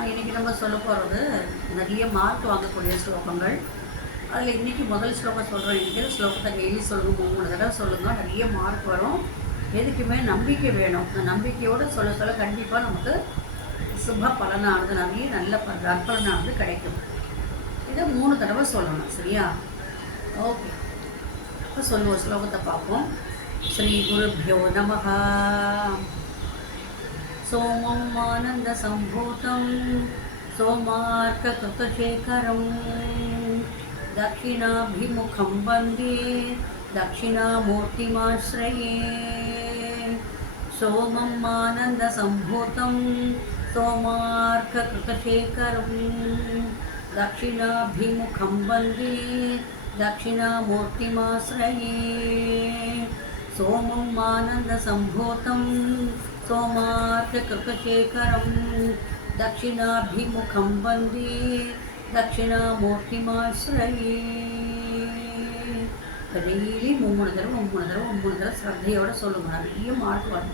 இன்னைக்கு நம்ம சொல்ல போகிறது நிறைய மார்க் வாங்கக்கூடிய ஸ்லோகங்கள். அதில் இன்றைக்கி முதல் ஸ்லோகம் சொல்கிறோம் இன்றைக்கி ஸ்லோகத்தை டெய்லி சொல்லுங்கள் மூணு தடவை சொல்லுங்கள் நிறைய மார்க் வரும். எதுக்குமே நம்பிக்கை வேணும். அந்த நம்பிக்கையோடு சொல்ல சொல்ல கண்டிப்பாக நமக்கு சுப பலனானது நிறைய நல்ல நற்பலனானது கிடைக்கும். இதை மூணு தடவை சொல்லணும். சரியா? ஓகே. இப்போ சொல்லுவோம். ஸ்லோகத்தை பார்ப்போம். ஸ்ரீ సోమం ఆనంద సంభూతం సోమార్కృతశేఖరం దక్షిణాభిముఖం వందే దక్షిణామూర్తిమాశ్రయే. సోమం ఆనంద సంభూతం సోమార్కృతశేఖరం దక్షిణాభిముఖం వందే దక్షిణామూర్తిమాశ్రయే. సోమం ఆనంద సంభూతం సోమా सोमार्ककृतशेखरं दक्षिणाभिमुखं वन्दे தட்சிணாமூர்த்திமாசிரயே டெய்லி மூணு தடவை மூணு தடவை மூணு தடவை ஸ்ரத்தையோட சொல்லுங்க நிறைய மார்க் வரும்